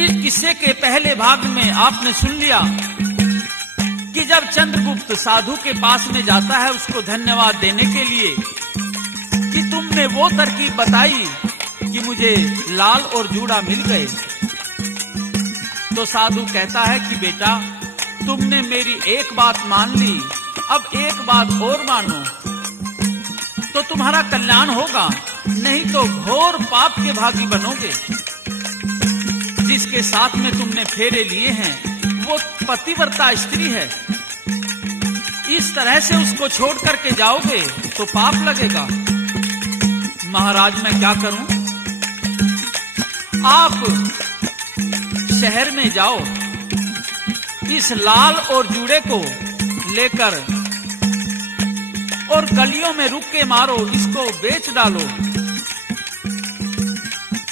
इस किस्से के पहले भाग में आपने सुन लिया कि जब चंद्रगुप्त साधु के पास में जाता है उसको धन्यवाद देने के लिए कि तुमने वो तरकीब बताई कि मुझे लाल और जूड़ा मिल गए, तो साधु कहता है कि बेटा तुमने मेरी एक बात मान ली, अब एक बात और मानो तो तुम्हारा कल्याण होगा, नहीं तो घोर पाप के भागी बनोगे। जिसके साथ में तुमने फेरे लिए हैं वो पतिव्रता स्त्री है, इस तरह से उसको छोड़ करके जाओगे तो पाप लगेगा। महाराज मैं क्या करूं? आप शहर में जाओ, इस लाल और जूड़े को लेकर और गलियों में रुक के मारो, इसको बेच डालो।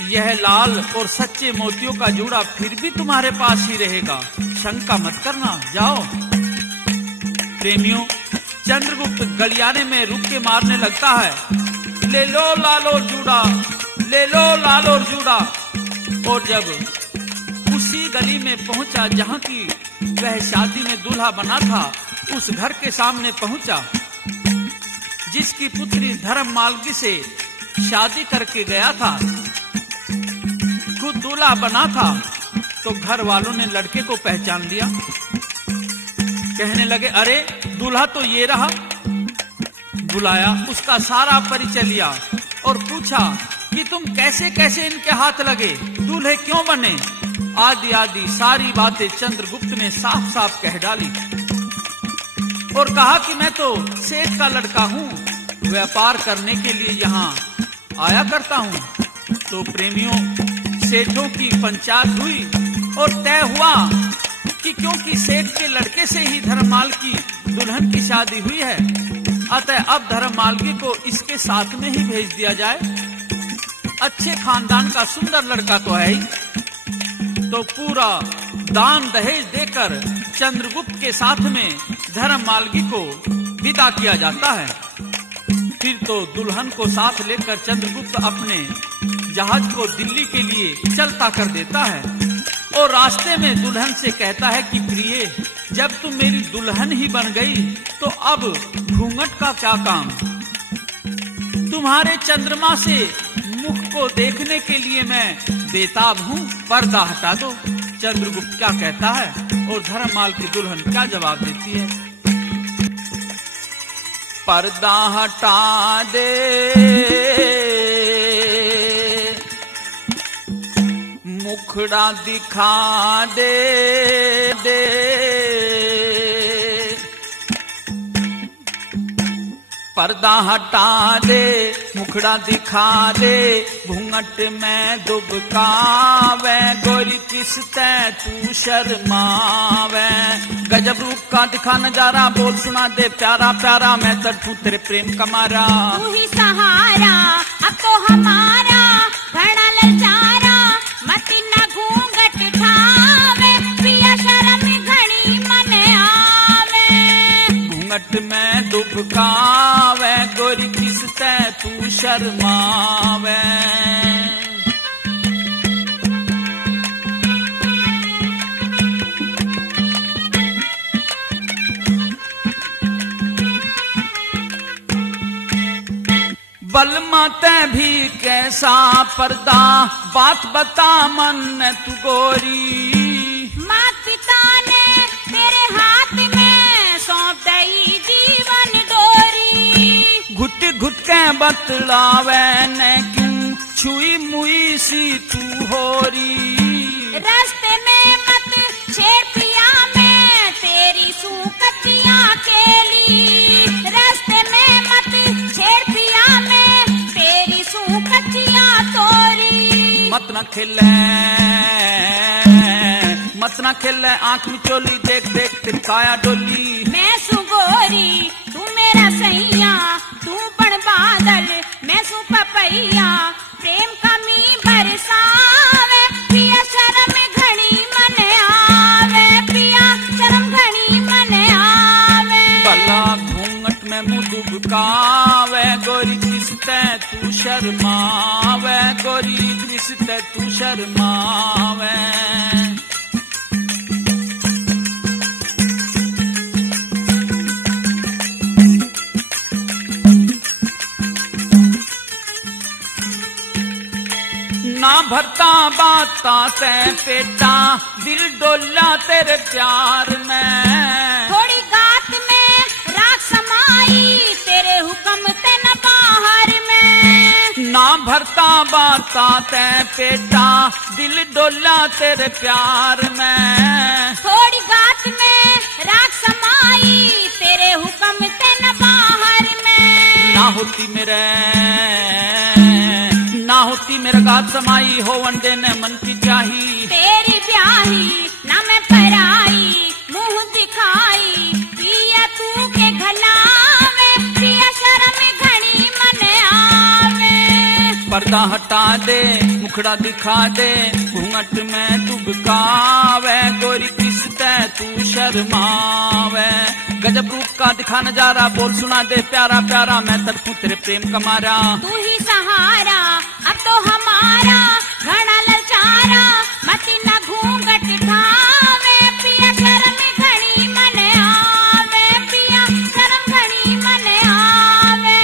यह लाल और सच्चे मोतियों का जूड़ा फिर भी तुम्हारे पास ही रहेगा, शंका मत करना, जाओ। प्रेमियों, चंद्रगुप्त गलियाने में रुक के मारने लगता है, ले लो लाल और जूड़ा, ले लो लाल और जूड़ा। और जब उसी गली में पहुंचा जहां की वह शादी में दूल्हा बना था, उस घर के सामने पहुंचा जिसकी पुत्री धर्ममालगी से शादी करके गया था, खुद दूल्हा बना था, तो घर वालों ने लड़के को पहचान लिया। कहने लगे अरे दूल्हा तो ये रहा। बुलाया, उसका सारा परिचय लिया और पूछा कि तुम कैसे कैसे इनके हाथ लगे, दूल्हे क्यों बने, आदि आदि सारी बातें चंद्रगुप्त ने साफ साफ कह डाली और कहा कि मैं तो सेठ का लड़का हूँ, व्यापार करने के लिए यहाँ आया करता हूँ। तो प्रेमियों, सेठों की पंचायत हुई और तय हुआ कि क्योंकि सेठ के लड़के से ही धर्ममाल की दुल्हन की शादी हुई है, अतः अब धर्ममालगी को इसके साथ में ही भेज दिया जाए, अच्छे खानदान का सुंदर लड़का तो है ही। तो पूरा दान दहेज देकर चंद्रगुप्त के साथ में धर्ममालगी को विदा किया जाता है। फिर तो दुल्हन को साथ लेकर चंद्रगुप्त अपने जहाज को दिल्ली के लिए चलता कर देता है और रास्ते में दुल्हन से कहता है कि प्रिय, जब तुम मेरी दुल्हन ही बन गई तो अब घूंघट का क्या काम, तुम्हारे चंद्रमा से मुख को देखने के लिए मैं बेताब हूँ, पर्दा हटा दो। चंद्रगुप्त क्या कहता है और धर्ममाल की दुल्हन क्या जवाब देती है? पर्दा हटा दे, मुखड़ा दिखा दे, पर्दा हटा दे, मुखड़ा दिखा दे, घूंघट में दुबकावे, गोरी किसते तू शर्मावे। गजब रूप का दिखा नजारा, बोल सुना दे प्यारा प्यारा, मैं तड़पूं तेरे प्रेम का मारा। तू ही सहारा अब तो हमारा, घना ललचारा, मती ना घूंघट ठावे, पिया शर्म घनी मन आवे। घूंघट में दुबकावे, गोरी किसते तू शर्मावे। बलमा तै भी कैसा पर्दा, बात बता मन तू गोरी। मात पिता ने तेरे हाथ में सौंप दई जीवन डोरी। घुट घुट के बतलावे ने क्यों छुई मुई सी तू होरी। रास्ते में मत छेड़ पिया, मैं तेरी सूकतियां खेली। रास्ते में मत छेड़ पिया, मैं तेरी सूकतियां तोरी। मत न खेले, मत न खेले, आंख में चोली देख देख तेरी काया डोली। मैं सुगोरी तू मेरा सैया, तू बड़ बादल मैं सु पपैया। प्रेम कमी बरसावे, पिया शर्म घनी मन आवे, पिया शर्म घनी मन आवे। भला घूंघट में मुंह दुबकावे, गोरी किसते तू शर्मावे, गोरी किसते तू शर्मावे। ना भरता बाता ते पेटा, दिल डोला तेरे प्यार में। थोड़ी गात में रात समाई, तेरे हुक्म ते न बाहर में। ना भरता बाता ते पेटा, दिल डोला तेरे प्यार में। थोड़ी गात में रात समाई, तेरे हुक्म ते न बाहर में। ना होती मेरे गात समाई, हो वंडे ने मन की चाही। तेरी ब्याही ना मैं पराई, मुंह दिखाई पिया तू के घलावे। पिया शर्म घनी मन आवे। पर्दा हटा दे, मुखड़ा दिखा दे, घूंघट में दुबकावे। गोरी किसते तू शर्मावे। गजब रूप का दिखा नजारा, बोल सुना दे प्यारा प्यारा। मैं तड़पूं तेरे प्रेम का मारा। तू ही सहारा अब तो हमारा, घना ललचारा मती न घूंघट ठावे। पिया शर्म घनी मन आवे। पिया शर्म घनी मन आवे।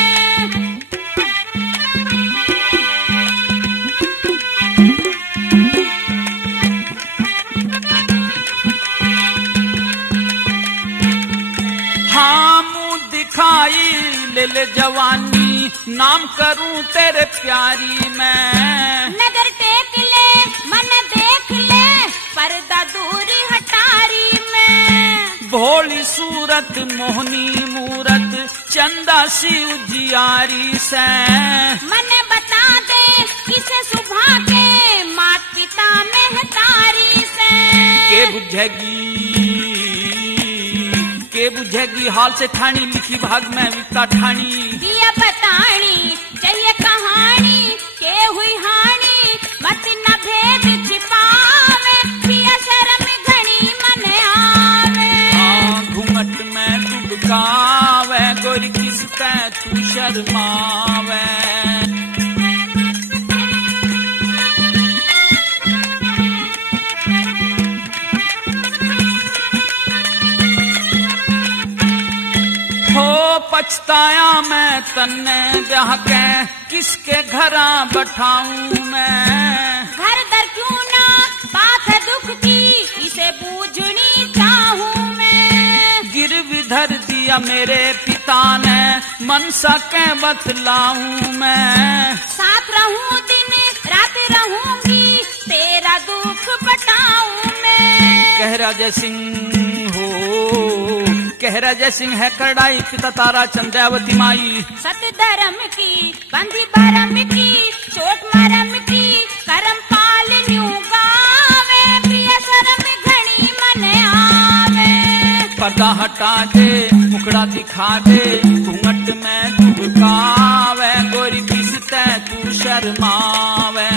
हाँ मुँह दिखाई ले जवानी, नाम करूं तेरे प्यारी मैं। नजर टेक ले मन देख ले, पर्दा दूरी हटारी में। भोली सूरत मोहनी मूरत, चंदा सी उजियारी से। मन बता दे किसे सुबह के, मात पिता महतारी से। के बुझेगी हाल से ठानी, लिखी भाग में विपता ठानी। दिया बतानी चाहिए कहानी, के हुई हानि मत न भेद छिपावे। पिया शर्म घनी मन आवे। घूंघट में डुबकावे, गोरी किसते तू शर्मावे। पछताया मैं तन्ने ब्याह के, किसके घरा बैठाऊं मैं। घर दर क्यों ना बात है दुख की, इसे बूझनी चाहूं मैं। गिरवी धर दिया मेरे पिता ने, मनसा के बतलाऊं मैं। साथ रहूं दिन रात रहूंगी, तेरा दुख बताऊं मैं। कहरा जय सिंह हो, कहरा जय सिंह है कड़ाई, पिता तारा चंद्रावती माई। सत धर्म की बंदी भरम की, चोट मरम की करम पाल न्यू गावे। पिया शर्म घनी मन आवे। पर्दा हटा दे, मुखड़ा दिखा दे, घूंघट में दुबकावे। गोरी किसते तू शर्मावे।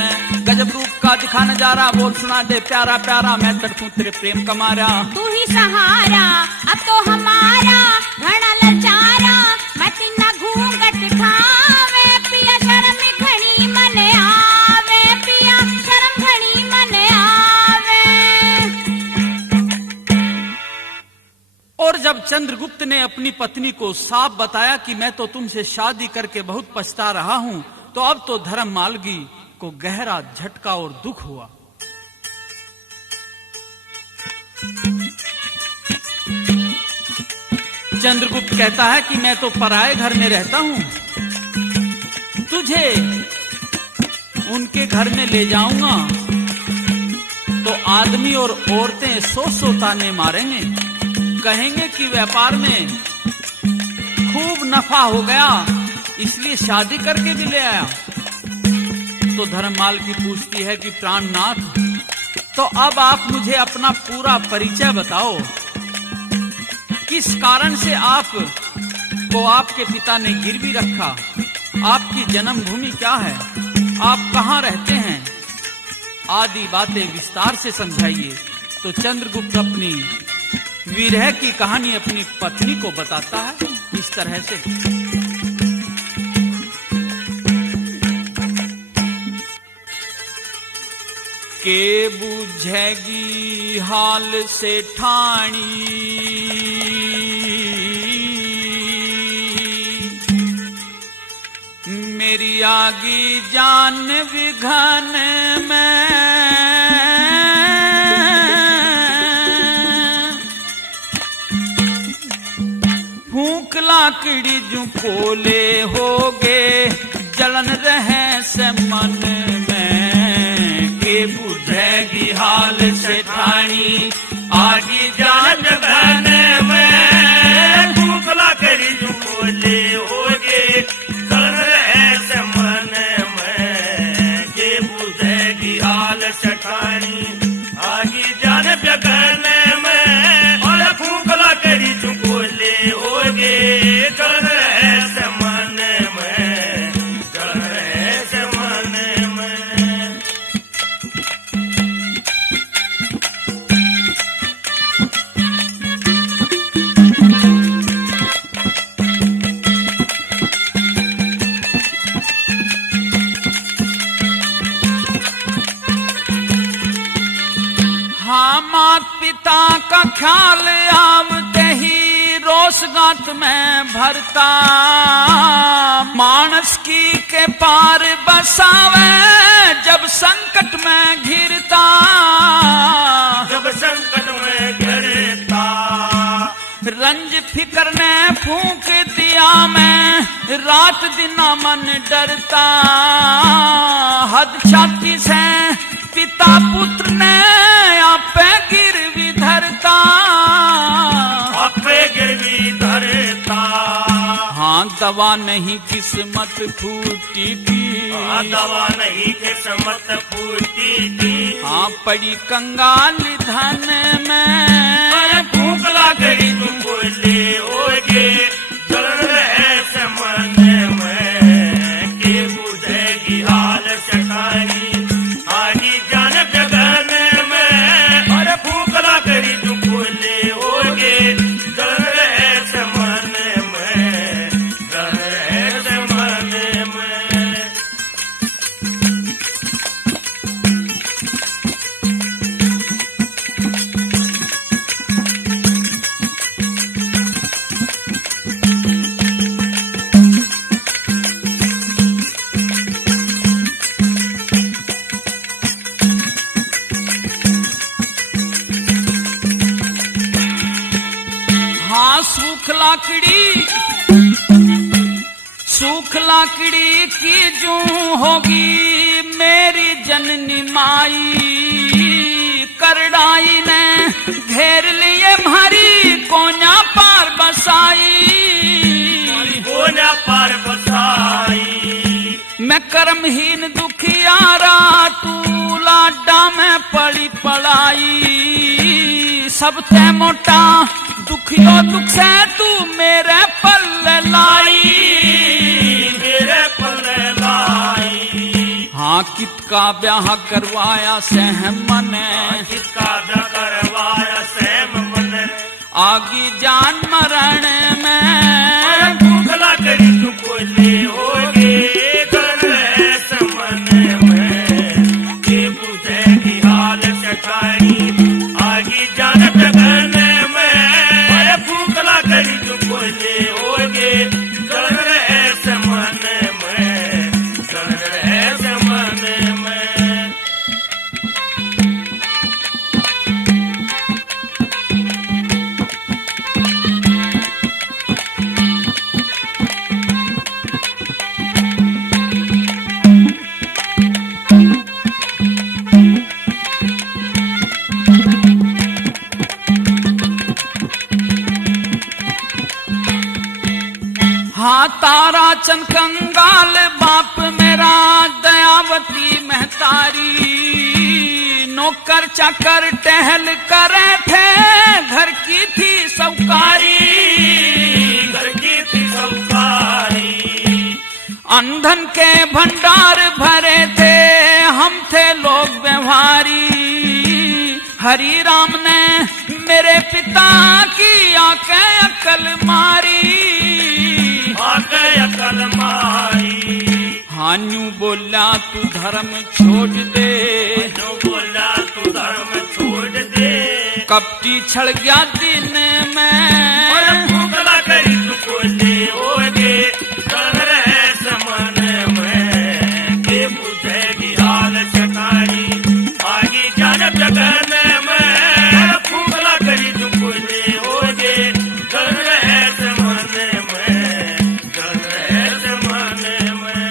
गजब रूप का दिखा नजारा, बोल सुना दे प्यारा प्यारा। मैं तड़पूं तेरे प्रेम का मारा। तू ही सहारा अब तो हमारा, घना ललचारा मत न घूंघट ठावे। पिया शर्म घनी मन आवे। पिया शर्म घनी मन आवे। और जब चंद्रगुप्त ने अपनी पत्नी को साफ बताया कि मैं तो तुमसे शादी करके बहुत पछता रहा हूं, तो अब तो धर्म मालगी को गहरा झटका और दुख हुआ। चंद्रगुप्त कहता है कि मैं तो पराए घर में रहता हूं, तुझे उनके घर में ले जाऊंगा तो आदमी और औरतें सौ ताने मारेंगे, कहेंगे कि व्यापार में खूब नफा हो गया, इसलिए शादी करके भी ले आया। तो धर्ममाल की पूछती है कि प्राणनाथ, तो अब आप मुझे अपना पूरा परिचय बताओ, किस कारण से आप को आपके पिता ने गिरवी रखा, आपकी जन्मभूमि क्या है, आप कहाँ रहते हैं, आदि बातें विस्तार से समझाइए। तो चंद्रगुप्त अपनी विरह की कहानी अपनी पत्नी को बताता है इस तरह से। के बुझेगी हाल से ठाणी। मेरी आगी जान विघन में फूंक लाकड़ी जू कोले होगे जलन रहे से मन में। के बुझेगी हाल से ठाणी आगी जान विघन में फूंक लाकड़ी जू कोले होगे जलन रहे से मन में। के बुझेगी हाल से ठाणी आगी जान विघन में और फूंक लाकड़ी जू कोले होगे जलन रहे से मन में। जलन रहे से मन में। हाँ मात पिता का ख्याल आवते ही रोष गांठ में भरता। मानस की के पार बसावे जब संकट में घिरता। जब संकट में घिरता रंज फिकर ने फूंक दिया मैं रात दिन मन डरता। हद छाती से पिता पुत्र ने आपे गिरवी धरता। आपे गिरवी धरता। हाँ दवा नहीं किस्मत फूटी थी। दवा नहीं किस्मत फूटी थी। हाँ पड़ी कंगाल धन में फूंक लाकड़ी तू कोले होगे जलन रहे से मन में। के बुझेगी हाल से ठाणी आगी जान विघन में और फूंक लाकड़ी तू कोले होगे जलन रहे से मन में। जलन रहे से मन में। हाँ सूख लाकड़ी की जू होगी मेरी जननी माई। करड़ाई ने घेर लिए भारी कोना पार बसाई। कोना पार बसाई। मैं कर्महीन दुखियारा तू लाडा में पड़ी पड़ाई। सब ते मोटा दुखियो दुख से तू मेरे पल्ले लाई। मेरे पल्ले लाई। हाँ कित का ब्याह करवाया सहम मन। किसका ब्याह करवाया सहम मन। आगी जान मरण में फूंक लाकड़ी तू कोले होगे जलन रहे से मन में। के बुझेगी हाल से ठाणी आगी जान विघन में और फूंक लाकड़ी तू कोले होगे जलन रहे से मन में। जलन रहे से मन में। हाँ तारा चंद कंगाल बाप मेरा दयावती महतारी। नौकर चाकर टहल करे थे घर की थी सौकारी। घर की थी सौकारी। अंधन के भंडार भरे थे हम थे लोग व्यवहारी। हरि राम ने मेरे पिता की आंखें अकल मारी। आंखें अकल मारी। हान्यू बोला तू धर्म छोड़ दे। जो बोला कपटी छड़ गया दिन और में। भूखला करी तुको ले होगे कर रहे समन में के बुझेगी हाल चटानी आगे जान जगन में भूखला करी तुको ले होगे कर रहे समन में कर रहे समन में।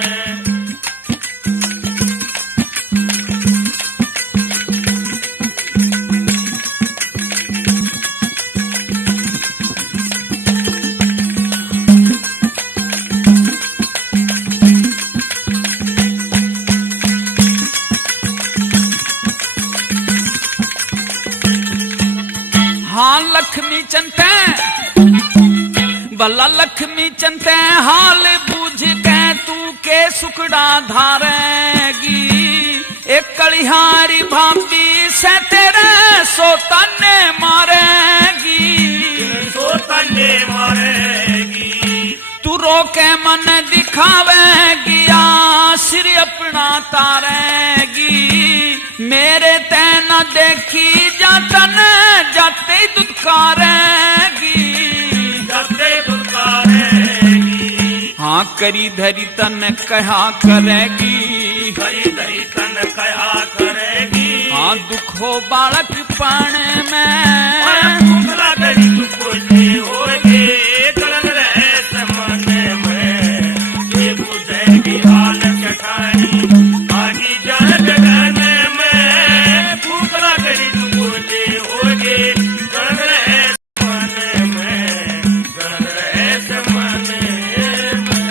हाँ लक्ष्मी चंते बल्ला लक्ष्मी चंते हाल बूझ के तू के सुखड़ा धारेगी। एक कलिहारी भाभी से तेरे सोताने मारेगी। सोतने मारेगी तू रोके मन दिखावेगी सिर अपना तारेगी। मेरे तैना देखी जातन जाते दुत्कारेगी। जाते दुकारेगी हाँ करी धरी तन कहा करेगी। करी दरी तन कया करेगी हाँ दुख हो बालक पण और में। भूखला करी तुको ले होगे कर रहे समन में के बुझेगी हाल चटानी आगे जान जगन में भूखला करी तुको ले होगे कर रहे समन में कर रहे समन में।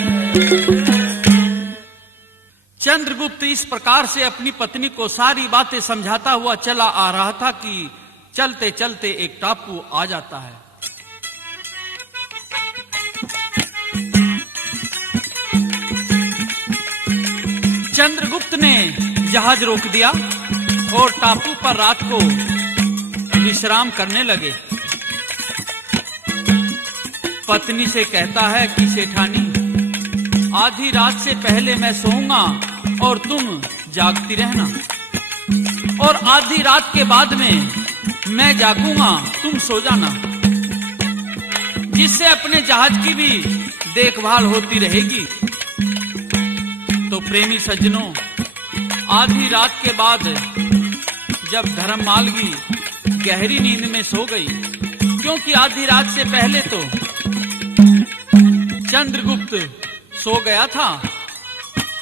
चंद्रगुप्त इस प्रकार से अपनी पत्नी को सारी बातें समझाता हुआ चला आ रहा था कि चलते चलते एक टापू आ जाता है। चंद्रगुप्त ने जहाज रोक दिया और टापू पर रात को विश्राम करने लगे। पत्नी से कहता है कि सेठानी आधी रात से पहले मैं सोऊंगा और तुम जागती रहना, और आधी रात के बाद में मैं जागूंगा तुम सो जाना, जिससे अपने जहाज की भी देखभाल होती रहेगी। तो प्रेमी सज्जनों, आधी रात के बाद जब धर्ममालगी गहरी नींद में सो गई, क्योंकि आधी रात से पहले तो चंद्रगुप्त सो गया था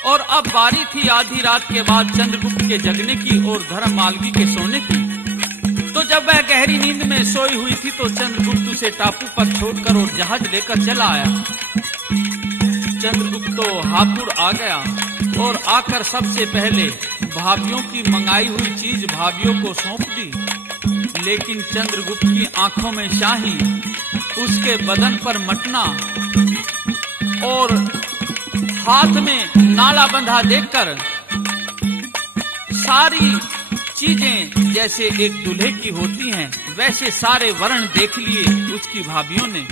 और अब बारी थी आधी रात के बाद चंद्रगुप्त के जगने की और धर्ममालगी के सोने की। तो जब वह गहरी नींद में सोई हुई थी तो चंद्रगुप्त उसे टापू पर छोड़कर और जहाज लेकर चला आया। चंद्रगुप्त तो हापुड़ आ गया और आकर सबसे पहले भाभियों की मंगाई हुई चीज भाभियों को सौंप दी। लेकिन चंद्रगुप्त की आंखों में शाही, उसके बदन पर मटना और हाथ में नाला बंधा देखकर सारी चीजें जैसे एक दूल्हे की होती हैं वैसे सारे वर्ण देख लिए उसकी भाभियों ने।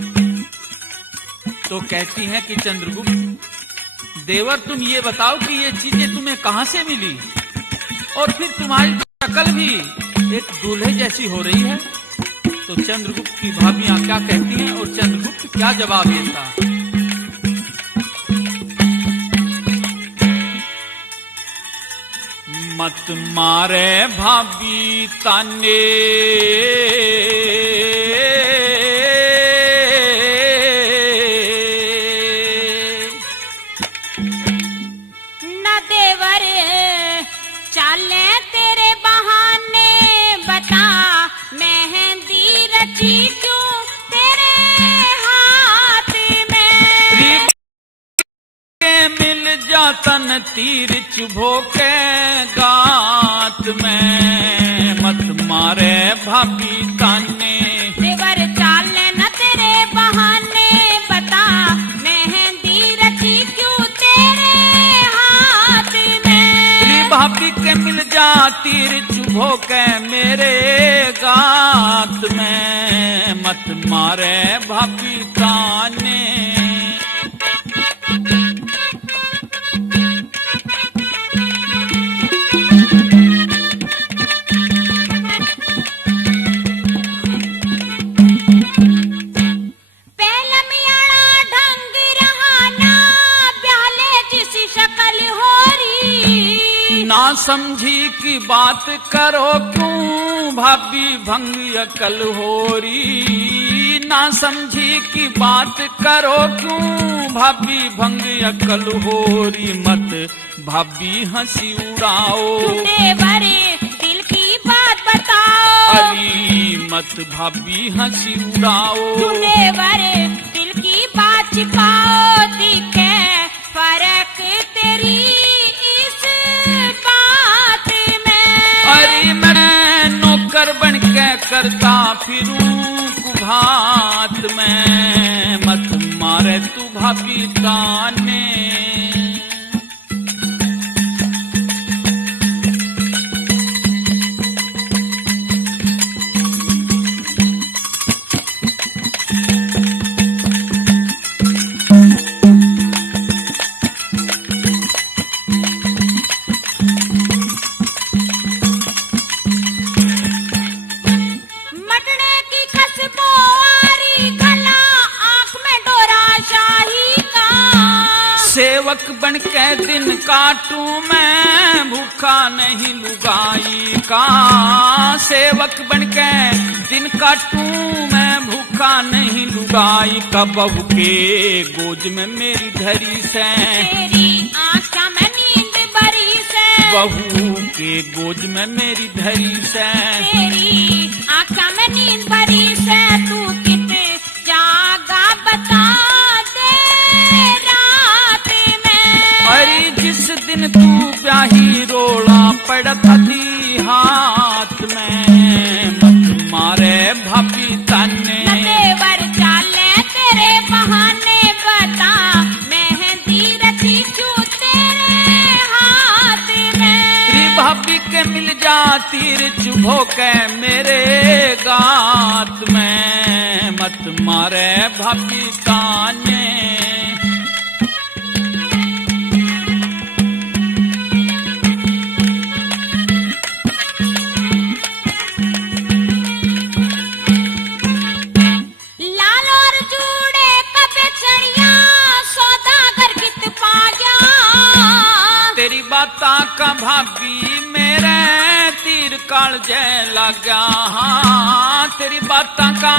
तो कहती हैं कि चंद्रगुप्त देवर, तुम ये बताओ कि ये चीजें तुम्हें कहां से मिली, और फिर तुम्हारी शक्ल भी एक दूल्हे जैसी हो रही है। तो चंद्रगुप्त की भाभियां क्या कहती हैं और चंद्रगुप्त क्या जवाब देता है। मत मारे भाभी ताने न देवर चाले तेरे बहाने, बता मेहंदी रची क्यों तेरे हाथ में। मिल जातन तीर चुभो के गात में, मत मारे भाभी ताने। देवर चाले न तेरे बहाने, बता मेहंदी रची क्यों तेरे हाथ में। भाभी के मिल जा तीर चुभो के मेरे गात में, मत मारे भाभी ताने। समझी की बात करो क्यों भाभी भंग अकल होरी। ना समझी की बात करो क्यों भाभी भंग अकल होरी। मत भाभी हंसी उड़ाओ झूठे भरे दिल की बात बताओ। अरे मत भाभी हंसी उड़ाओ झूठे भरे दिल की बात छिपाओ। दिखे फर्क तेरी इस बात में। अरे मैं नौकर बन के करता फिरूं कुभात में। मत मारे तू भाभी ताने। मटने की खुशबू आ रही गला आंख में डोरा शाही का। सेवक बन के दिन काटूं मैं भूखा नहीं लुगाई का। सेवक बन के दिन काटूं मैं भूखा नहीं लुगाई का। बहू के गोद में मेरी धरी से तेरी आंखों में नींद भरी से। बहू के गोद में मेरी धरी से तेरी आंखों में नींद भरी से। तू कित जागा बता दे रात में। अरे जिस दिन तू ब्याही रोला पड़ता थी हाथ में। मत मारे भाभी ताने। तेवर चाले तेरे बहाने बता मेहंदी रची क्यों तेरे हाथ में। तेरी भाभी के मिल जाती रे चुभो के मेरे गात में। मत मारे भाभी ताने। लाल और जूड़े कपे चढ़िया सौदागर कित पा गया। तेरी बाता का भाभी मेरे तीर काल जय लगा। हाँ तेरी बाता का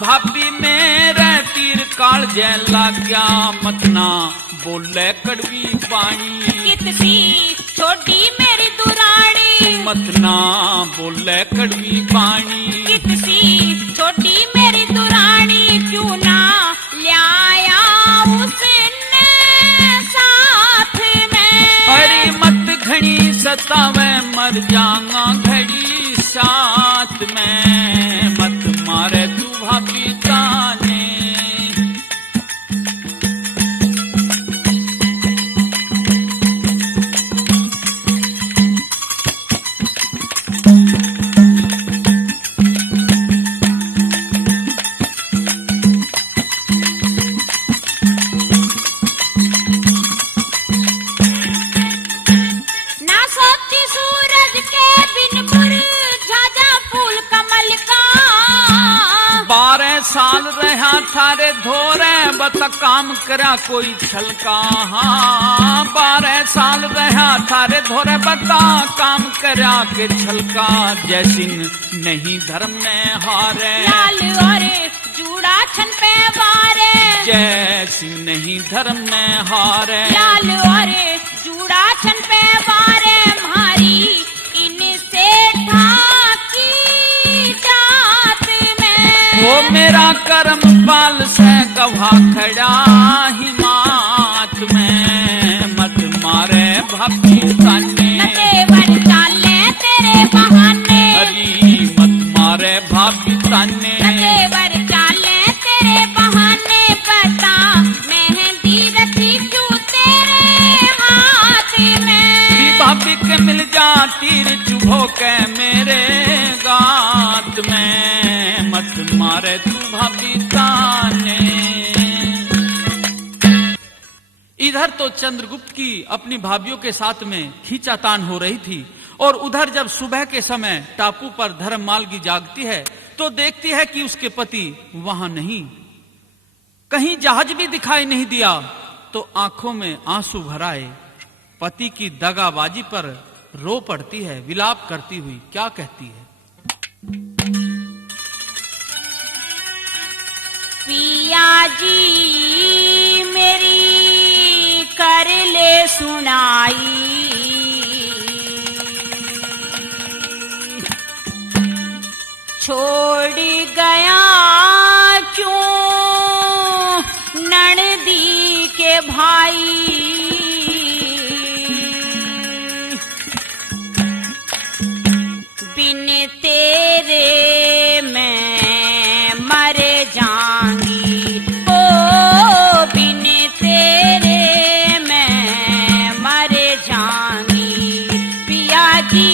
भाभी मेरे तीर काल जय लगा। मत ना बोले कड़वी पानी। कित सी छोटी मेरी दुरानी। मत ना बोले कड़वी पानी। कित सी छोटी मेरी दुरानी। क्यों ना लाया उसने साथ में। अरे मत घड़ी सतावे मर जाऊंगा घड़ी साथ में। मत मारे तू भाभी ताने। ना सोची सूरज के बिन मुरझा फूल कमल का। 12 साल रहा थारे धोरे बत काम करा कोई छलका। हाँ 12 साल रहा थारे धोरे बता काम करा के छलका। जय सिंह नहीं धर्म में हारे। लाल और जूड़ा छन पे वारे। जय सिंह नहीं धर्म में हारे। लाल और जूड़ा छन पे वारे। मारी इनसे ढाकी जात में। वो मेरा कर्म पाल से गवा खड़ा हिमात में। मत मारे भाभी ताने। तेवर चाले तेरे बहाने। अरे मत मारे भाभी ताने। तेवर चाले तेरे बहाने बता मेहंदी रखी क्यों तेरे हाथ में। भाभी के मिल जाती रे चुभो के मेरे गात में। मत मारे तू भाभी ताने। इधर तो चंद्रगुप्त की अपनी भाभीयों के साथ में खींचातान हो रही थी और उधर जब सुबह के समय टापू पर धर्ममाल की जागती है तो देखती है कि उसके पति वहां नहीं। कहीं जहाज भी दिखाई नहीं दिया तो आंखों में आंसू भराए। पति की दगाबाजी पर रो पड़ती है, विलाप करती हुई क्या कहती है? पिया जी मेरी कर ले सुनाई, छोड़ गया क्यों ननदी के भाई, बिन तेरे मैं मर जाऊंगी, ओ बिन तेरे मैं मर जाऊंगी। पिया जी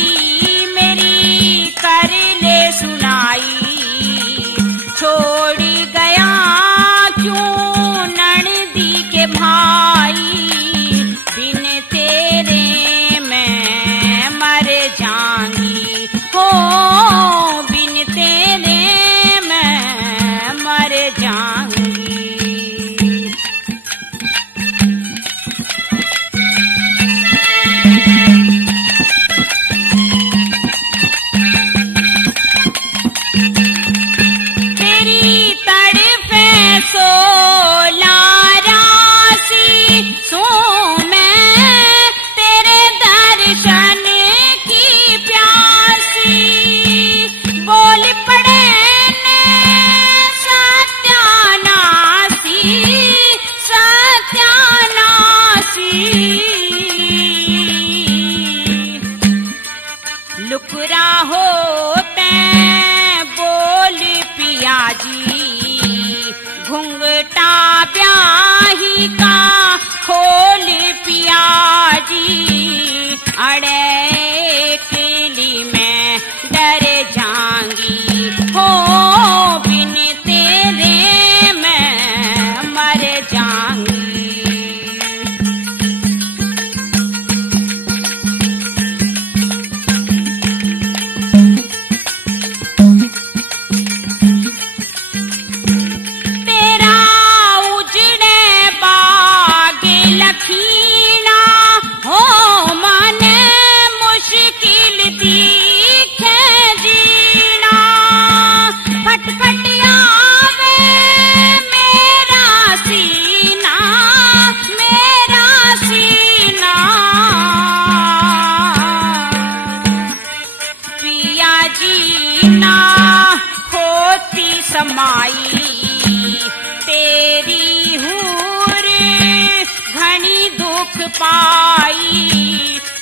मेरी कर ले सुनाई, छोड़ गया क्यों ननदी के भाई, बिन तेरे मैं मर जाऊंगी, हो बिन तेरे मैं मर जाऊंगी। तेरी तड़फे सोला राशि सो मैं तेरे दर्शन की प्यासी, बोल पड़े ने सत्यानासी सत्यानासी, लुकरा होते बोल पिया जी, घुंघटा ब्याही का खोल पिया जी, अड़े किली में डर जाऊंगी, हो बिन तेरे मैं मर जाऊंगी। तेरा उजड़े बाग लखीना, हो मन मुश्किल दिखे जीना, फटफट आवे मेरा सीना, मेरा सीना। पिया जी ना होती समाई, तेरी हूर घनी दुख पाई,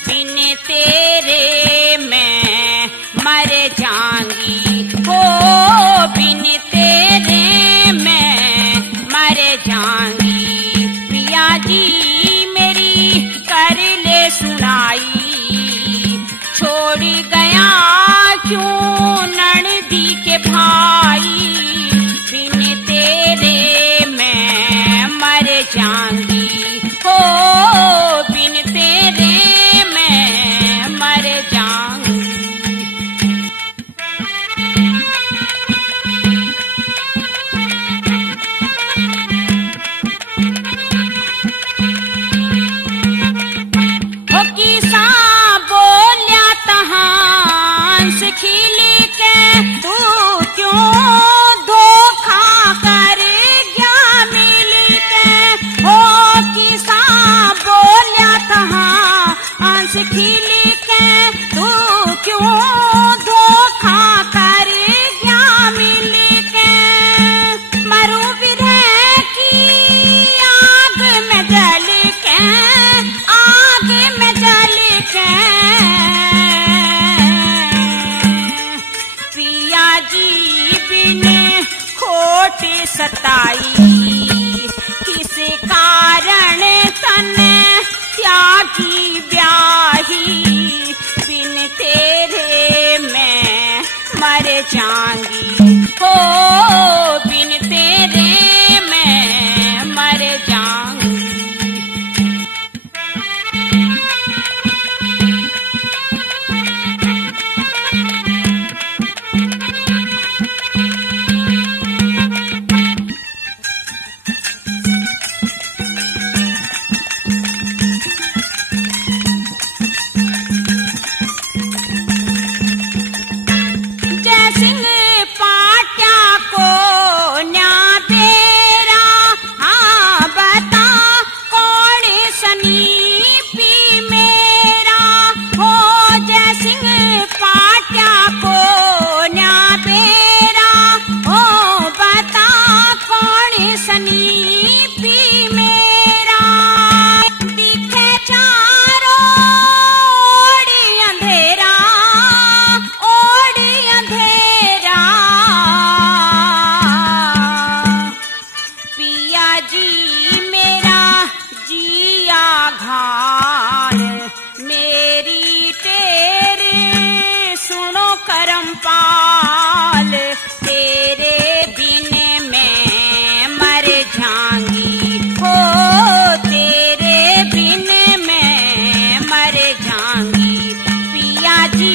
बिन तेरे मैं मर जाऊंगी, हो बिन तेरे मैं मर जाऊंगी। पिया जी मेरी कर ले सुनाई, छोड़ गया क्यों ननदी के भाई, बिन तेरे मैं मर जाऊंगी, हो बिन तेरे मैं मर जाऊंगी। हो किसा बोल्या तहां से खिल के, तू क्यों पानी पी मेरा, दिखे चारों ओर अंधेरा, ओर अंधेरा। पिया जी मेरा जिया घाल, मेरी तेरे सुनो करम पाल, तेरे बिन मैं मर जाऊंगी, हो तेरे बिन मैं मर जाऊंगी। पिया जी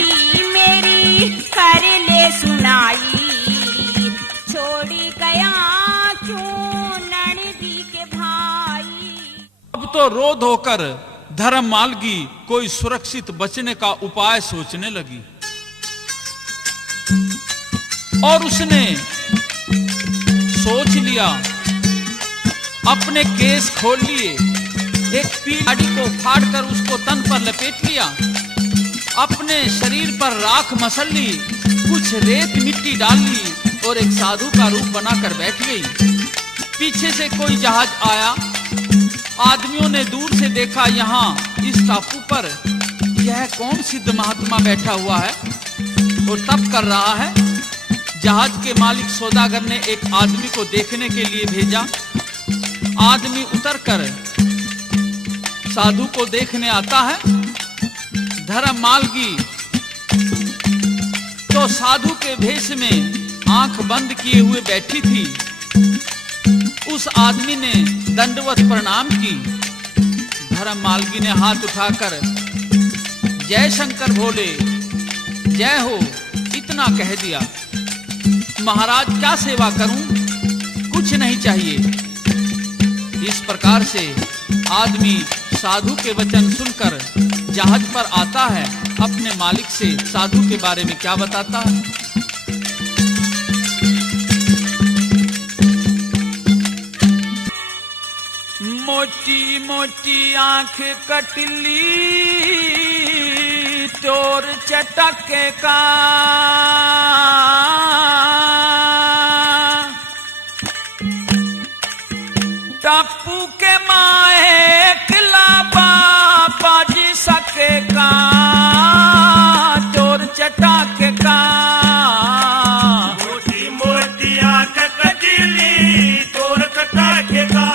मेरी कर ले सुनाई, छोड़ी गया क्यों ननदी के भाई। अब तो रोध होकर धर्म मालगी कोई सुरक्षित बचने का उपाय सोचने लगी और उसने सोच लिया, अपने केस खोल लिए, एक पीढ़ी को फाड़कर उसको तन पर लपेट लिया, अपने शरीर पर राख मसल ली, कुछ रेत मिट्टी डाल ली और एक साधु का रूप बनाकर बैठ गई। पीछे से कोई जहाज आया, आदमियों ने दूर से देखा, यहाँ इस टापू पर यह कौन सिद्ध महात्मा बैठा हुआ है और तप कर रहा है। जहाज के मालिक सौदागर ने एक आदमी को देखने के लिए भेजा। आदमी उतरकर साधु को देखने आता है। धर्म मालगी तो साधु के भेष में आंख बंद किए हुए बैठी थी। उस आदमी ने दंडवत प्रणाम की। धर्म मालगी ने हाथ उठाकर जय शंकर भोले, जय हो, इतना कह दिया। महाराज क्या सेवा करूं, कुछ नहीं चाहिए। इस प्रकार से आदमी साधु के वचन सुनकर जहाज पर आता है, अपने मालिक से साधु के बारे में क्या बताता है। मोटी मोटी आंख कटली तोर चटके का, टापू के माए किला बापा जी सके का, तोर चटके का। मोटी मोटी आंख कटली तोर चटके का,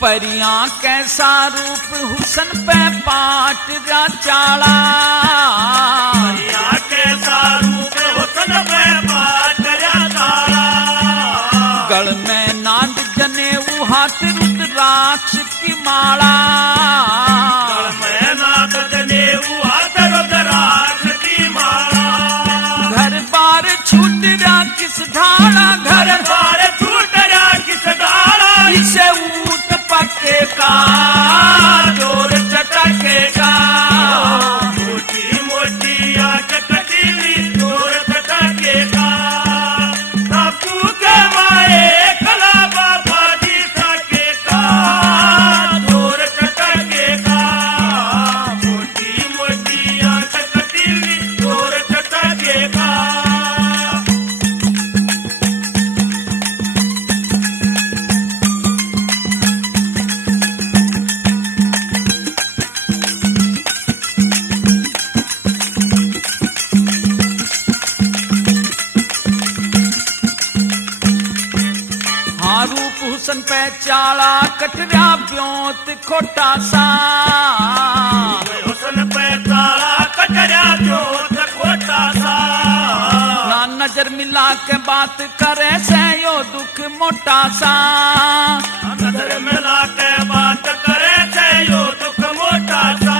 परियां कैसा रूप हुसन पे पाट चाला, परियां कैसा रूप हुसन पे पाट चाला। गल में नांद जनेऊ हाथ रुद्राक्ष की माला, गल में नांद जनेऊ हाथ रुद्राक्ष की माला। घर बार छूट रहा किस ढाला, घर बार छूट रहा किस ढाला। इसे ऊट पक्के का, जोर चटके का। मोटी मोटी आंख कटली जोर चटके का, टापू के माए कला बाबा जी सके का, जोर चटके का। मोटी मोटी आंख कटली जोर चटके का। हुसन पे चाला कटरा ब्योत खोटा सा, हुसन पे चाला कटरा ब्योत खोटा सा। ना नजर मिला के बात करे से यो दुख मोटा सा, नजर मिला के बात करे से यो दुख मोटा सा।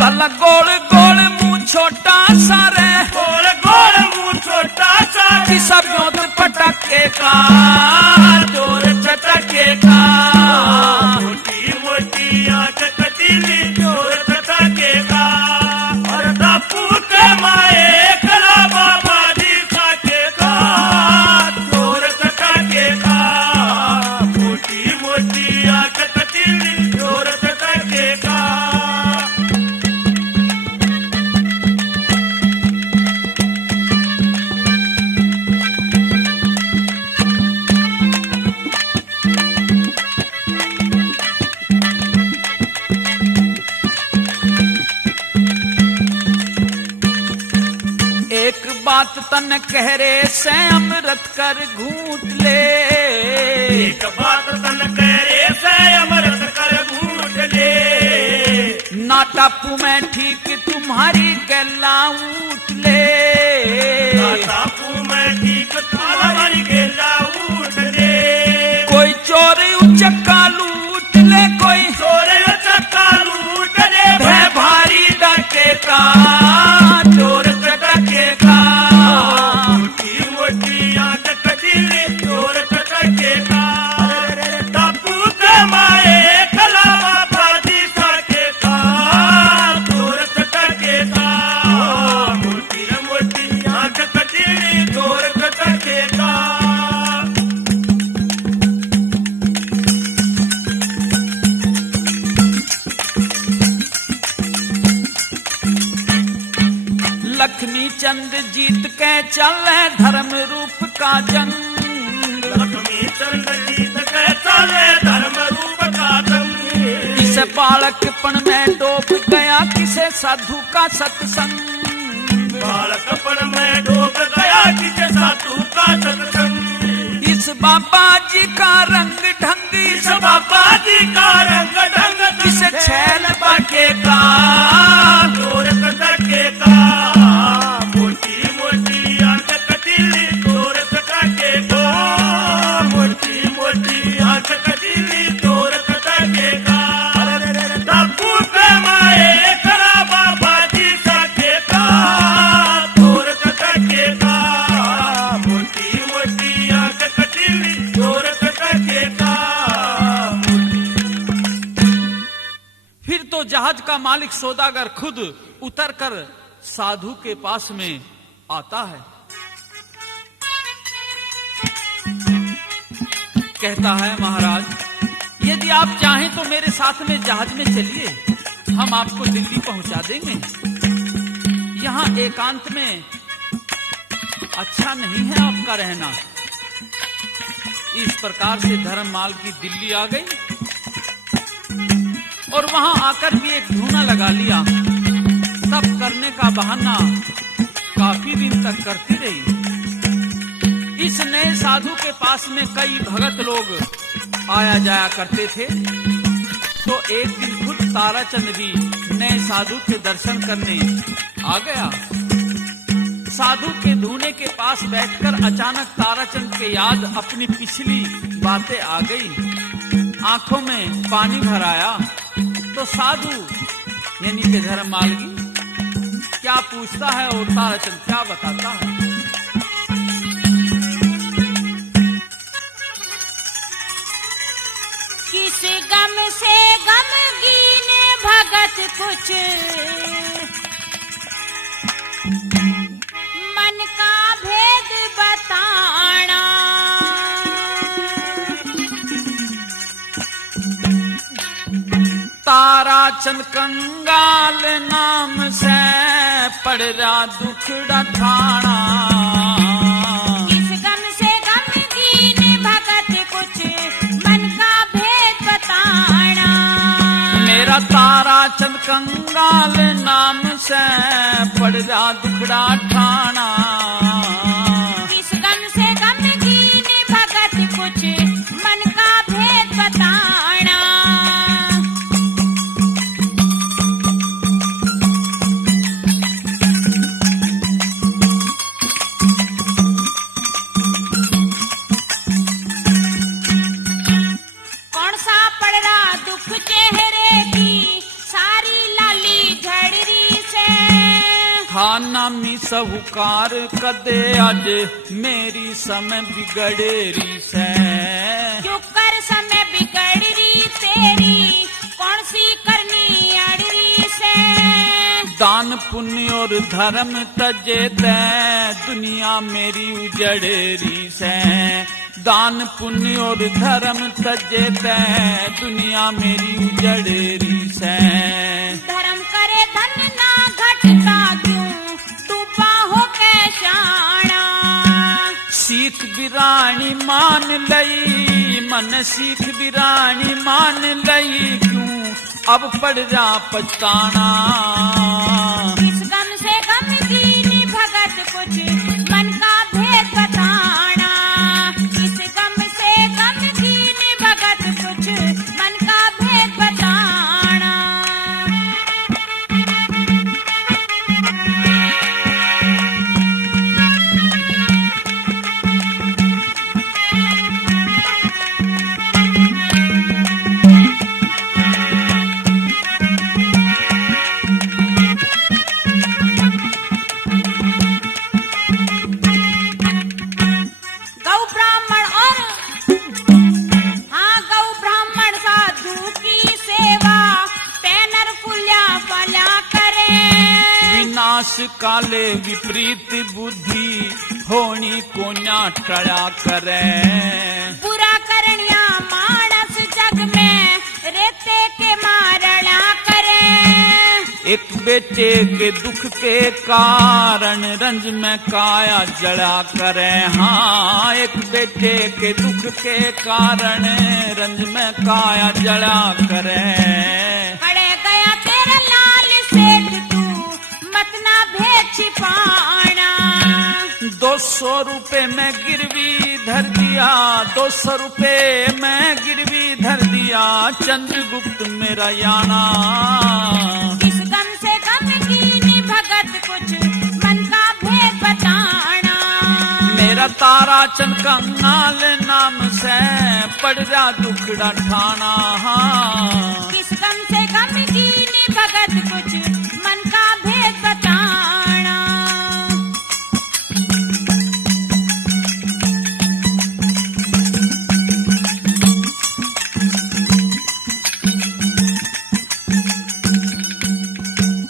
गला गोल गोल मुंह छोटा सा रे, गोल गोल मुंह छोटा सा। किसा ब्योत पटके का, जोर चटके का। मोटी मोटी आंख आंख कटीली जोर तकेगा और दापू के माए कला बाबा जी साकेगा जोर तकेगा मोटी मोटी आंख कटीली जोर तकेगा एक बात तन कह रे से अमृत कर घूट ले एक बात तन कह रे से अमृत कर घूट ले ना टापू में ठीक तुम्हारी गला उठ ले टापू में ठीक तुम्हारी गला उठ ले कोई चोर उचक्का लूट ले कोई चोर उचक्का लूट ले भय भारी डकेगा चोर डकेगा मोटी मोटी आंख कटीली चोर डकेगा टापू के माए कला बाबा जी साकेगा चोर डकेगा मोटी मोटी आंख कटीली चोर डकेगा लक्ष्मी चंद जीत के चले धर्म रूप का जंग लक्ष्मी चंद जीत के चले धर्म रूप का जंग इस बालकपन में डूब गया किसे साधु का सत्संग बालकपन में डूब गया किसे साधु का सत्संग इस बाबा जी का रंग ढंग इस बाबा जी का रंग ढंग इसे छैल बकेगा चोर तकेगा मोटी मोटी आंख कटीली चोर तकेगा मोटी मोटी आंख कटीली चोर तकेगा टापू के माए कला बाबा जी साकेगा चोर तकेगा मोटी मोटी आंख कटीली चोर तकेगा फिर तो जहाज का मालिक सौदागर खुद उतरकर साधु के पास में आता है, कहता है महाराज यदि आप चाहें तो मेरे साथ में जहाज में चलिए, हम आपको दिल्ली पहुंचा देंगे। यहाँ एकांत में अच्छा नहीं है आपका रहना। इस प्रकार से धर्ममाल की दिल्ली आ गई और वहां आकर भी एक धूना लगा लिया। तब करने का बहाना काफी दिन तक करती रही। इस नए साधु के पास में कई भगत लोग आया जाया करते थे। तो एक दिन खुद ताराचंद भी नए साधु के दर्शन करने आ गया। साधु के धूने के पास बैठकर अचानक ताराचंद के याद अपनी पिछली बातें आ गई। आंखों में पानी भर आया तो साधु यानी कि धर्ममालगी क्या पूछता है और ताराचंद क्या बताता है। किस गम से गमगीन भगत कुछ मन का भेद बताना। ताराचंद कंगाल नाम से पड़ रहा दुखड़ा ठाना। किस गम से गमगीन भगत कुछ मन का भेद बताना। मेरा ताराचंद कंगाल नाम से पड़ रहा दुखड़ा ठाना। किस गम से गमगीन भगत कुछ मन का भेद बताना। कौन सा पड़ रहा दुख चेहरे की सारी लाली झड़री से। खाना मी साहूकार कदे आज मेरी समय बिगड़ेरी से। क्यों कर समय बिगड़री तेरी कौन सी दान पुण्य और धर्म तजे तै दुनिया मेरी उजड़री से। दान पुण्य और धर्म तजे तै दुनिया मेरी उजड़री से। धर्म करे धन ना घटता क्यों डूबा हो कैशाना। सीख बिरानी मान लई मन सीख बिरानी मान लई क्यों अब पड़ जा पछताना। इस गम से गमगीन भगत कुछ मन का भेद बताना। इस गम से गमगीन भगत कुछ मन का भेद बताना। गौ ब्राह्मण और हाँ गौ ब्राह्मण साधु की सेवा पैनर फुल्या फल्या करें। विनाश काले विपरीत बुद्धि होनी कोन्या टड़ा करे। बुरा करनिया मानस जग में रेते के मारला करें। एक बेटे के दुख के कारण रंज में काया जड़ा करे। हाँ एक बेटे के दुख के कारण रंज में काया जड़ा करे। खड़े गया तेरा लाल सेठ तू मत ना भेद छिपाना। 200 रुपए में गिरवी धर दिया 200 रुपए में गिरवी धर दिया चंद्रगुप्त मेरा याना। इस गम से गमगीन भगत कुछ मन का भेद बताना। मेरा तारा चनकंगाल नाम से पड़ जा दुखड़ा ठाना। इस गम से गमगीन भगत कुछ मन का भेद बताना।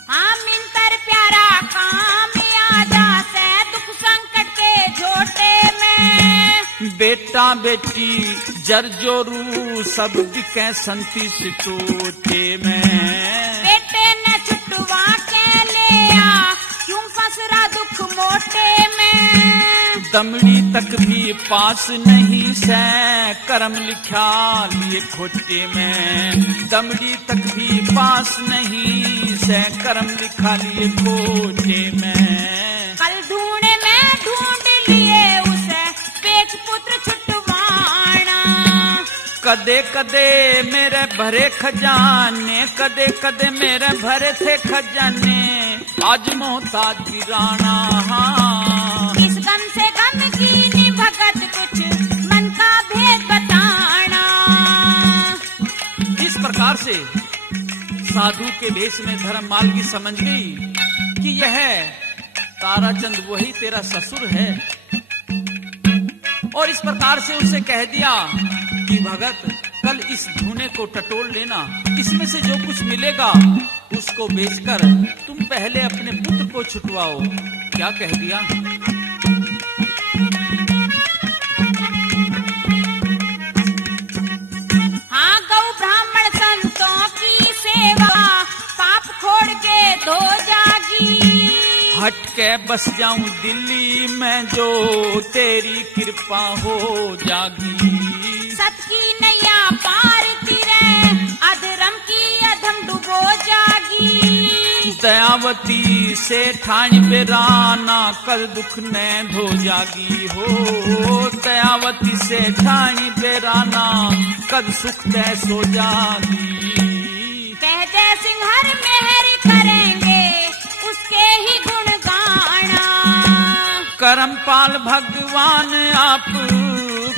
हाँ मिंतर प्यारा काम आ जासे दुख संकट के झोटे में। बेटा बेटी जर जोरू सब बिके 37 टोटे में। बेटे ने छुटवा के लिया क्यों फसरा दुख मोटे में। दमड़ी तक भी पास नहीं से कर्म लिखा लिए खोटे में। दमड़ी तक भी पास नहीं से कर्म लिखा लिए खोटे में। कल ढूंढे में ढूंढ लिए उसे पेच पुत्र छुटवाना। कदे कदे मेरे भरे खजाने कदे कदे मेरे भरे थे खजाने आज मोहताज गिराना। इस गम से गमगीन भगत कुछ मन का भेद बताना। इस प्रकार से साधु के भेष में धर्ममाल की समझ गई कि यह ताराचंद वही तेरा ससुर है। और इस प्रकार से उसे कह दिया कि भगत कल इस धूने को टटोल लेना। इसमें से जो कुछ मिलेगा उसको बेचकर तुम पहले अपने पुत्र को छुटवाओ। क्या कह दिया? हाँ गौ ब्राह्मण संतों की सेवा पाप खोड़ के धो जागी। हट के बस जाऊं दिल्ली में जो तेरी कृपा हो जागी। सत की नैया पार तिरे अधर्म की अधम डुबो जागी। दयावती से ठाणी बेराना कल दुख ने धो जागी हो। दयावती से ठाणी बेराना कल सुख तय सो जागी। कह जय सिंह हर मेहर करेंगे उसके ही गुण गाना। करमपाल भगवान आप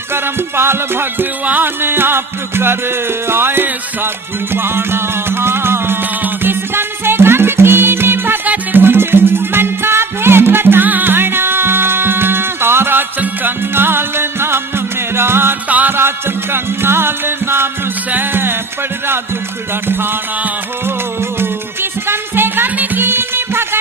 करमपाल भगवान आप कर आए साधु बाणा। इस गम से गमगीन भगत कुछ मन का भेद बताना। ताराचंद कंगाल नाम मेरा ताराचंद कंगाल नाम से पड़ रहा दुखड़ा ठाना हो। इस गम से गमगीन भगत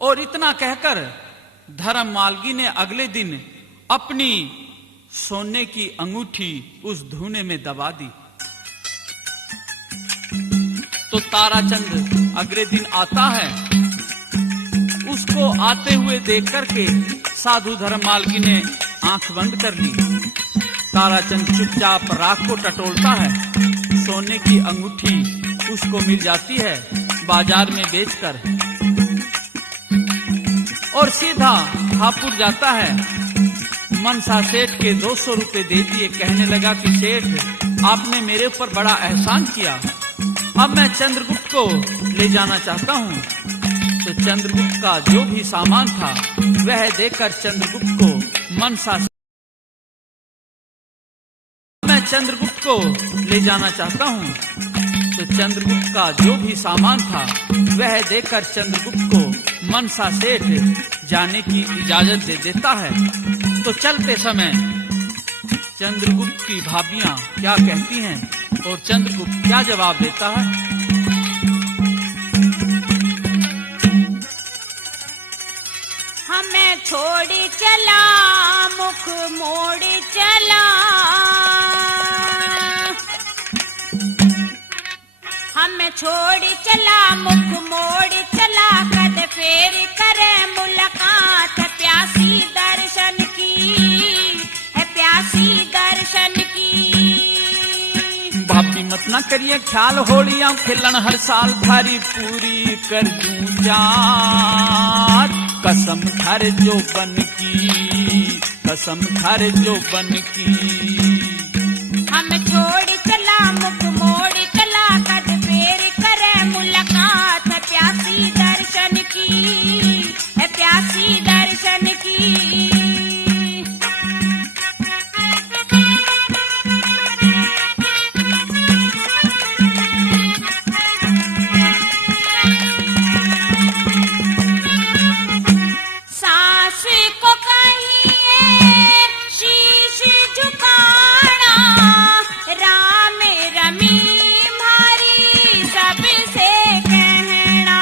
और इतना कहकर धर्म मालगी ने अगले दिन अपनी सोने की अंगूठी उस धूने में दबा दी। तो ताराचंद अगले दिन आता है, उसको आते हुए देख करके साधु धर्म मालगी ने आंख बंद कर ली। ताराचंद चुपचाप राख को टटोलता है, सोने की अंगूठी उसको मिल जाती है बाजार में बेचकर, और सीधा हापुड़ जाता है। मनसा सेठ के 200 रुपए दे दिए, कहने लगा कि सेठ आपने मेरे ऊपर बड़ा एहसान किया, अब मैं चंद्रगुप्त को ले जाना चाहता हूँ। तो चंद्रगुप्त का जो भी सामान था वह देकर चंद्रगुप्त को मनसा, मैं चंद्रगुप्त को ले जाना चाहता हूँ। तो चंद्रगुप्त का जो भी सामान था वह देकर चंद्रगुप्त को मनसा सेठ जाने की इजाजत दे देता है। तो चलते समय चंद्रगुप्त की भाभियां क्या कहती हैं और चंद्रगुप्त क्या जवाब देता है। हमें छोड़ चला मुख मोड़ चला, हमें छोड़ चला मुख मोड़ चला, कद फेर करे मुलाकात है प्यासी दर्शन की, है प्यासी दर्शन की। भाभी मत ना करिए ख्याल, होलियां खिलन हर साल थारी पूरी कर दूं जात, कसम थार जो बन की, कसम थार जो बन की। हमें छोड़ चला मुख मोड़ चला, कद फेर करे मुलाकात है प्यासी दर्शन की, है प्यासी दर्शन की। सास को कहिए शीश झुकाना, राम रमी मारी सबसे कहना,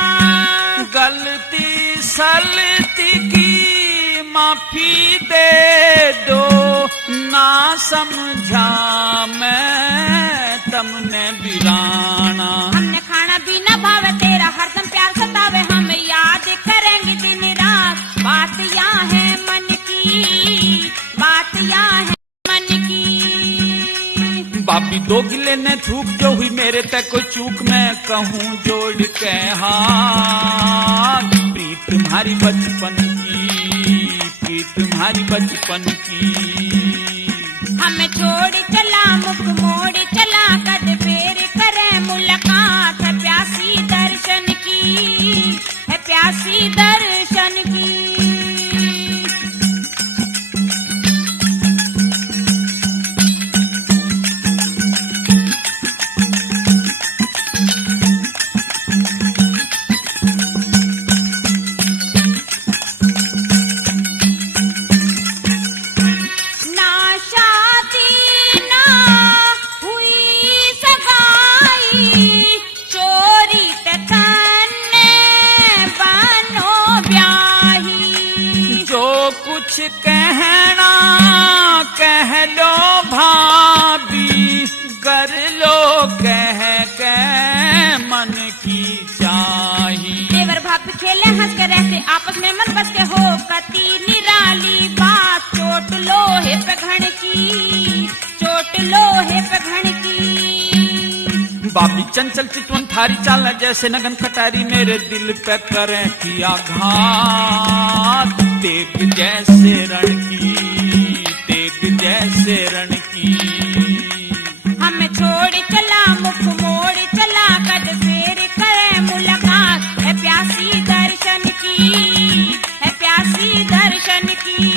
गलती सलती की माफी दे दो, ना समझा मैं तमने बिराना। हमने खाना भी न भावे तेरा, हरदम प्यार सतावे, हम याद करेंगे दिन रात, बात यहाँ है मन की, बात यहाँ है मन की। भाभी दो गिले ने थूक जो हुई मेरे तक कोई चूक, मैं कहूँ जोड़ के हाथ, प्रीत तुम्हारी बचपन की, प्रीत तुम्हारी बचपन की। हमें छोड़ चला मुख मोड़ चला, कद फेर करे मुलाकात है प्यासी दर्शन की, है प्यासी दर्शन की। ना शादी ना हुई सगाई, चोरी तन्ने बनो ब्याही। जो कुछ कहना कह लो भाभी, कर लो कह के मन की चाही। देवर भाभी खेले हंस के रहते आपस में मन बस के, हो कती निराली बात, चोट लोहे पे घण की, चोट लोहे पे घण की। भाभी चंचल चितवन थारी चाल जैसे नगन कटारी, मेरे दिल पे करे किया घात, तेग जैसे रण की, तेग जैसे रण की। हमें छोड़ चला मुख मोड़ चला, कद फेर करे मुलाकात है प्यासी दर्शन की, है प्यासी दर्शन की।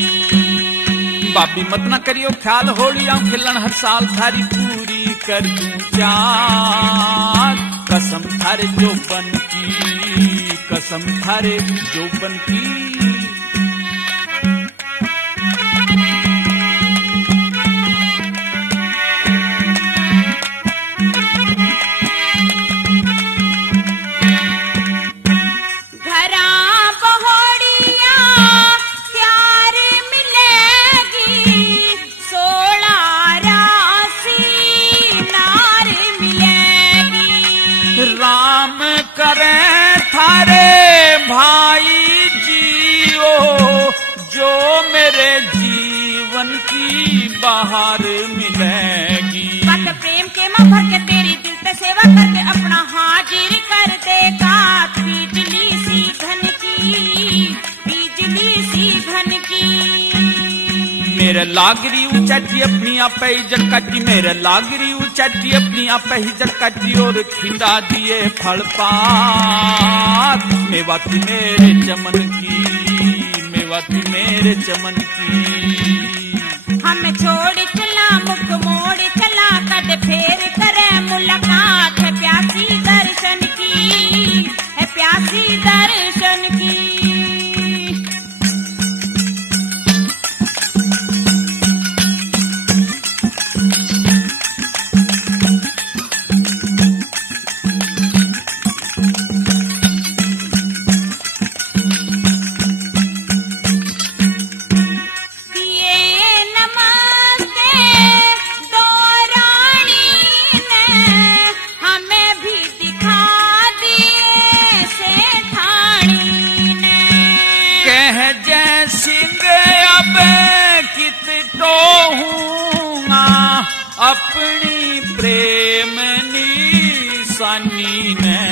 भाभी मत ना करियो ख्याल, होलियां खिलन हर साल थारी पूरी कर दूं जात, कसम थारे जो बन की, कसम थारे जो बन की। घरा बहो जो मेरे जीवन की बाहर मिलेगी। पत प्रेम के मां भर के तेरी दिल पे सेवा करके अपना हाजिर कर देगा। बिजली सी घन की, बिजली सी घन की। मेरे लागरी उचाटी अपनी आप ही जटकाटी, मेरे लागरी उचाटी अपनी आप ही जटकाटी, और खिंडा दिए फल पात मेवाती मेरे चमन की, मेवाती मेरे चमन की। हम छोड़ चला मुख मोड़ चला, कद फेर करे मुलाकात। है प्यासी दर्शन की, है प्यासी दर्शन की। अपनी प्रेम निशानी ने,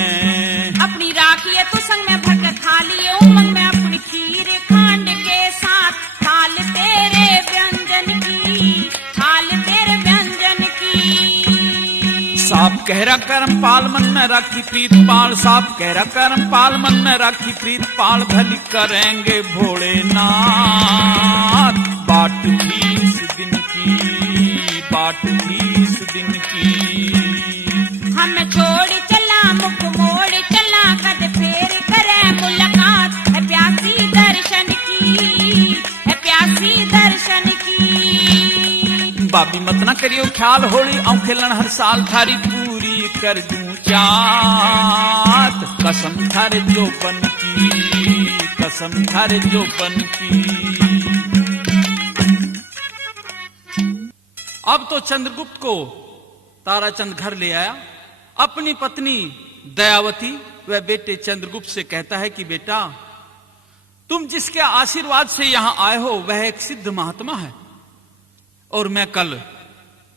अपनी राखिए तो संग में भर कर खा लिए उमंग में अपनी खीर खांड के साथ। थाल तेरे व्यंजन की, थाल तेरे व्यंजन की। साप कहरा करम पाल मन में राखी प्रीत पाल, साप कहरा करम पाल मन में राखी प्रीत पाल। भली करेंगे भोलेनाथ बाट भी इस दिन की, बाट भी इस दिन की। हम छोड़ चला मुख मोड़ चला, कद फेर करे मुलाकात। है प्यासी दर्शन की, है प्यासी दर्शन की। बाबी मत ना करियो ख्याल होली औ खेलन हर साल, थारी पूरी कर दूं चाहत। कसम थारे जोबन की, कसम थारे जोबन की। अब तो चंद्रगुप्त को ताराचंद घर ले आया। अपनी पत्नी दयावती वह बेटे चंद्रगुप्त से कहता है कि बेटा, तुम जिसके आशीर्वाद से यहां आए हो वह एक सिद्ध महात्मा है, और मैं कल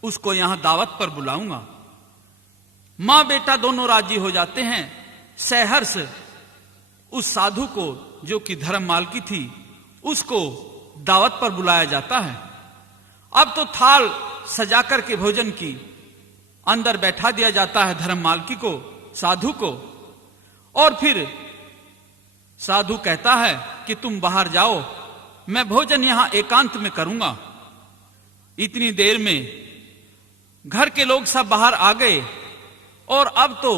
उसको यहां दावत पर बुलाऊंगा। मां बेटा दोनों राजी हो जाते हैं। सहर्ष उस साधु को, जो कि धर्ममाल की थी, उसको दावत पर बुलाया जाता है। अब तो थाल सजाकर के भोजन की अंदर बैठा दिया जाता है धर्ममालकी को, साधु को। और फिर साधु कहता है कि तुम बाहर जाओ, मैं भोजन यहां एकांत में करूंगा। इतनी देर में घर के लोग सब बाहर आ गए, और अब तो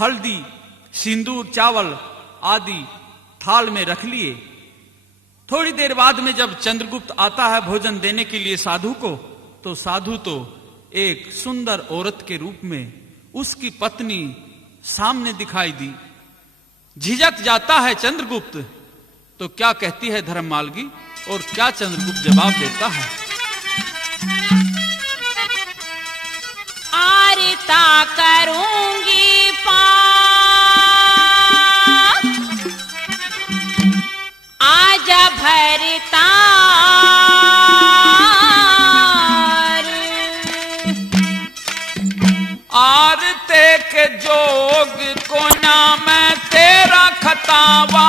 हल्दी सिंदूर चावल आदि थाल में रख लिए। थोड़ी देर बाद में जब चंद्रगुप्त आता है भोजन देने के लिए साधु को, तो साधु तो एक सुंदर औरत के रूप में उसकी पत्नी सामने दिखाई दी। झिझक जाता है चंद्रगुप्त, तो क्या कहती है धर्ममालगी और क्या चंद्रगुप्त जवाब देता है? आरता करूंगी पाप, आजा भरता आरते के जोग को नाम तेरा खतावार।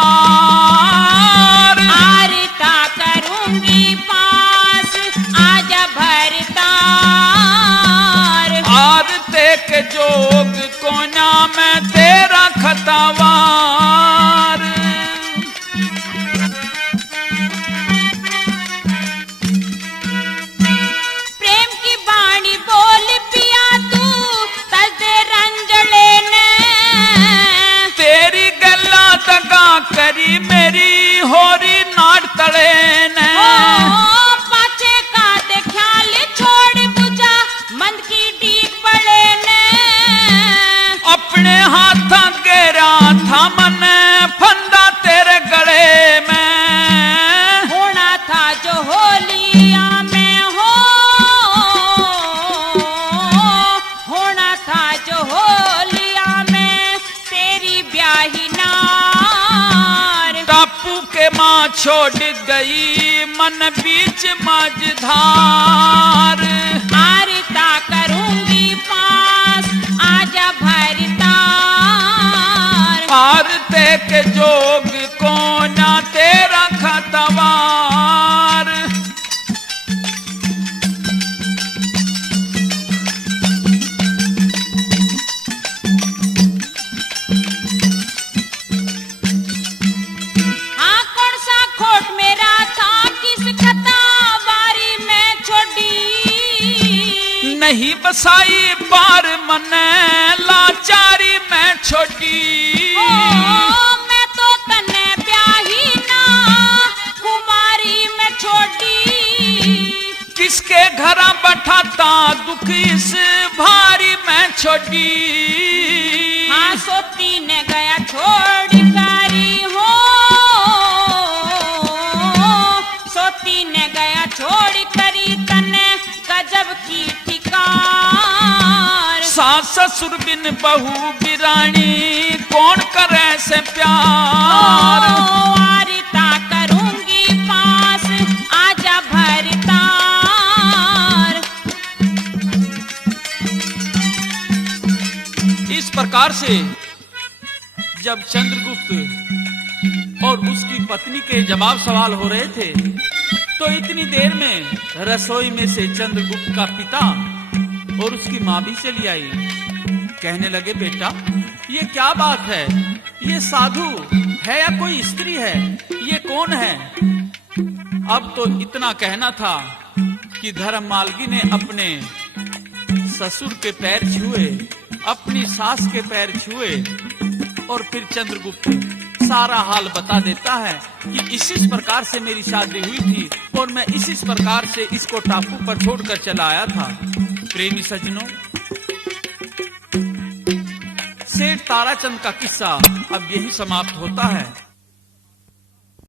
आरता करूंगी पास, आजा भरता आरते के जोग को नाम तेरा खतावार। प्रेम की बाणी बोल पिया तू, तदे रंजले ने तेरी गल्ला दगा करी मेरी होरी नाट तले ने। पाछे का दे ख्याल छोड़ बुझा मंद की डीक पड़े ने। अपने हाथ गेरा था मन फंदा तेरे गले में। होना था जो होलिया में हो, होना था जो होलिया में तेरी ब्याही नार। टापू के के माँ छोड़ गई मन बीच मझधार। आरता करूंगी पास आजा भरतार। आरते के जोग को ना तेरा खतवार। नहीं बसाई पार मन लाचारी मैं छोटी। मैं तो तने ब्याही ना कुमारी मैं छोटी। किसके घर बैठाता दुख इस भारी मैं छोटी। हाँ सोती ने गया छोड़ करी हो। सोती ने गया छोड़ करी तने गजब की सास ससुर बिन बहू बिरानी कौन करे से प्यार। वारिता करूंगी पास आजा भरतार। इस प्रकार से जब चंद्रगुप्त और उसकी पत्नी के जवाब सवाल हो रहे थे तो इतनी देर में रसोई में से चंद्रगुप्त का पिता और उसकी माँ भी चली आई। कहने लगे बेटा ये क्या बात है, ये साधु है या कोई स्त्री है, ये कौन है। अब तो इतना कहना था कि धर्ममालगी ने अपने ससुर के पैर छुए, अपनी सास के पैर छुए और फिर चंद्रगुप्त सारा हाल बता देता है कि इसी प्रकार से मेरी शादी हुई थी और मैं इसी प्रकार से इसको टापू पर छोड़कर चला आया था। प्रेमी सज्जनों, सेठ ताराचंद का किस्सा अब यही समाप्त होता है।